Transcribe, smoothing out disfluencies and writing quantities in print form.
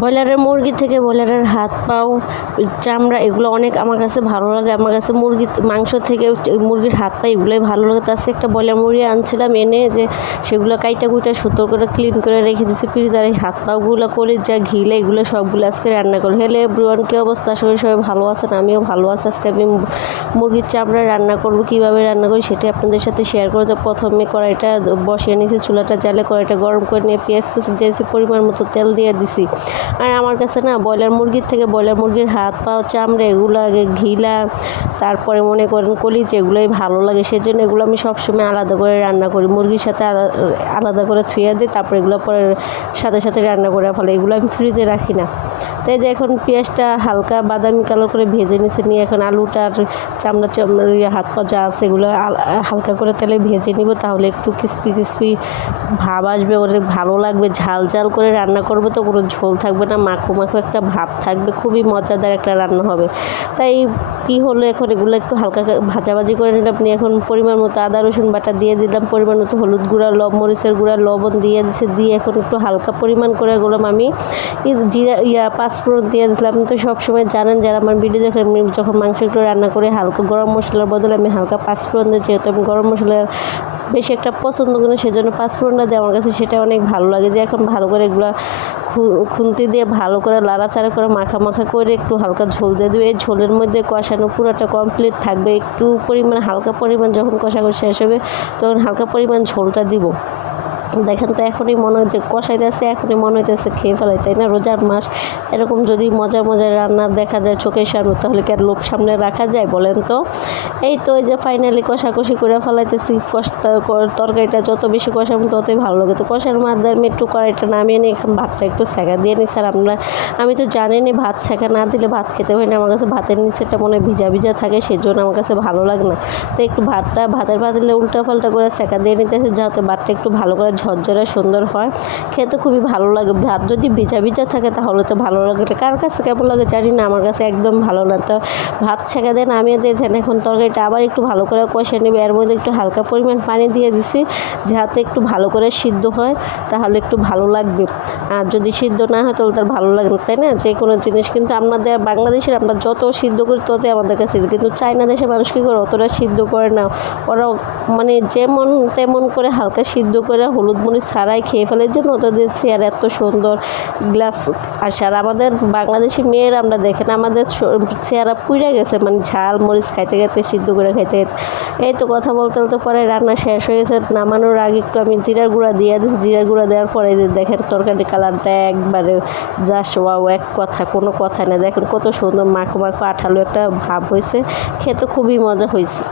ব্রয়লারের মুরগি থেকে ব্রয়লারের হাত পাও চামড়া এগুলো অনেক আমার কাছে ভালো লাগে। আমার কাছে মুরগির মাংস থেকে মুরগির হাত পা এগুলোই ভালো লাগে। তো আজকে একটা ব্রয়লার মুরগি আনছিলাম, এনে যে সেগুলো কাইটা কুইটা সুন্দর করে ক্লিন করে রেখে দিয়েছি ফ্রিজে। এই হাত পাগুলো কলিজা ঘিলে এগুলো সবগুলো আজকে রান্না করি। হেলে এভরিওয়ান, কী অবস্থা? আশা করি সবাই ভালো আছেন, আমিও ভালো আছি। আজকে আমি মুরগির চামড়া রান্না করব, কীভাবে রান্না করি সেটা আপনাদের সাথে শেয়ার করতে। প্রথমে কড়াইটা বসিয়ে নিয়েছি, চুলাটা জ্বালে কড়াইটা গরম করে নিয়ে পেঁয়াজ কুচি দিয়েছি, পরিমাণ মতো তেল দিয়ে দিছি। আর আমার কাছে না ব্রয়লার মুরগির থেকে ব্রয়লার মুরগির হাত পাও চামড়া এগুলো আগে ঘিলা, তারপরে মনে করেন কলিজা এগুলোই ভালো লাগে। সেজন্য এগুলো আমি সবসময় আলাদা করে রান্না করি, মুরগির সাথে আলাদা করে ধুয়ে দিই, তারপরে এগুলো পরে সাথে সাথে রান্না করে ফেলে। এগুলো আমি ফ্রিজে রাখি না। তাই যে এখন পেঁয়াজটা হালকা বাদামি কালার করে ভেজে নিয়েছি, নিয়ে এখন আলুটা আর চামড়া হাত পা যা আছে এগুলো হালকা করে তেলে ভেজে নিব, তাহলে একটু ক্রিস্পি ক্রিস্পি ভাব আসবে, অনেক ভালো লাগবে। ঝাল ঝাল করে রান্না করবো তো কোনো ঝোল থাকবে না, মাখো মাখো একটা ভাব থাকবে, খুবই মজাদার একটা রান্না হবে। তাই কি হলো, এখন এগুলো একটু হালকা ভাজাভাজি করে নিলাম। নিয়ে এখন পরিমাণ মতো আদা রসুন বাটা দিয়ে দিলাম, পরিমাণ মতো হলুদ গুঁড়া মরিচের গুঁড়া লবণ দিয়ে দিছে, দিয়ে এখন একটু হালকা পরিমাণ করে গেলাম আমি জিরা পাঁচফোড়ন দিয়ে দিলাম। তো সবসময় জানেন যারা আমার ভিডিও দেখেন, যখন মাংস একটু রান্না করে হালকা গরম মশলার বদলে আমি হালকা পাঁচফোড়ন দিই, যেহেতু আমি গরম মশলার বেশি একটা পছন্দ করি, সেজন্য পাঁচফোড়নটা দিয়ে আমার কাছে সেটা অনেক ভালো লাগে। যে এখন ভালো করে এগুলো খুন্তি দিয়ে ভালো করে লাড়াচাড়া করে মাখা মাখা করে একটু হালকা ঝোল দিয়ে দেবে। এই ঝোলের মধ্যে কষানো পুরোটা কমপ্লিট থাকবে। একটু পরিমাণ হালকা পরিমাণ যখন কষানো শেষ হবে তখন হালকা পরিমাণ ঝোলটা দিব। দেখেন তো এখনই মনে হচ্ছে কষাইতেছে, এখনই মনে হচ্ছে খেয়ে ফেলাই, তাই না? রোজার মাস, এরকম যদি মজার মজার রান্না দেখা যায় চোখের সামনে, তাহলে কি আর লোভ সামনে রাখা যায় বলেন তো? এই তো এই যে ফাইনালি কষাকষি করে ফেলাইতেছি। তরকারিটা যত বেশি কষাবো ততই ভালো লাগে। তো কষার মাধ্যমে একটু কড়াইটা নামিয়ে নিয়ে এখন ভাতটা একটু সেঁকা দিয়ে নিই। স্যার আমি তো জানিনি ভাত সেঁকা না দিলে ভাত খেতে হয় না। আমার কাছে ভাতের নিচেটা মনে হয় ভিজা ভিজা থাকে, সেই জন্য আমার কাছে ভালো লাগে না। তো একটু ভাতের পাতিলে উল্টা পাল্টা করে সেঁকা দিয়ে নিতেছে, যাতে ভাতটা একটু ভালো করে ঝরঝরে সুন্দর হয়, খেতে খুবই ভালো লাগে। ভাত যদি ভিজা ভিজা থাকে তাহলে তো ভালো লাগে, কার কাছে কেমন লাগে জানি না, আমার কাছে একদম ভালো না। তো ভাত ছেঁকা দিয়ে নামিয়ে দিয়েছেন, এখন তরকারিটা আবার একটু ভালো করে কষে নেবে। এর মধ্যে একটু হালকা পরিমাণ পানি দিয়ে দিছি, যাতে একটু ভালো করে সিদ্ধ হয়, তাহলে একটু ভালো লাগবে। আর যদি সিদ্ধ না হয় তাহলে তার ভালো লাগে না, তাই না? যে কোনো জিনিস কিন্তু আমাদের বাংলাদেশের আমরা যত সিদ্ধ করি ততই আমাদের কাছে, কিন্তু চায়না দেশের মানুষ কী করে, অতটা সিদ্ধ করে না। ওরা মানে যেমন তেমন করে হালকা সিদ্ধ করে হলুদ মরিচ ছাড়াই খেয়ে ফেলে, জন্য ওদের চেয়ার এত সুন্দর গ্লাস আসে। আর আমাদের বাংলাদেশি মেয়েরা আমরা দেখেন আমাদের চেহারা পুড়ে গেছে, মানে ঝাল মরিচ খাইতে খাইতে, সিদ্ধ করে খাইতে খাইতে। এই তো কথা বলতে বলতে পরে রান্না শেষ হয়ে গেছে। নামানোর আগে একটু আমি জিরার গুঁড়া দিয়ে দিচ্ছি। জিরার গুঁড়া দেওয়ার পরে দেখেন তরকারি কালারটা একবারে জাস্ট ওয়াও, এক কথা কোনো কথা নেই। দেখেন কত সুন্দর মাখো মাখো আঠালো একটা ভাব হয়েছে, খেতে খুবই মজা হয়েছে।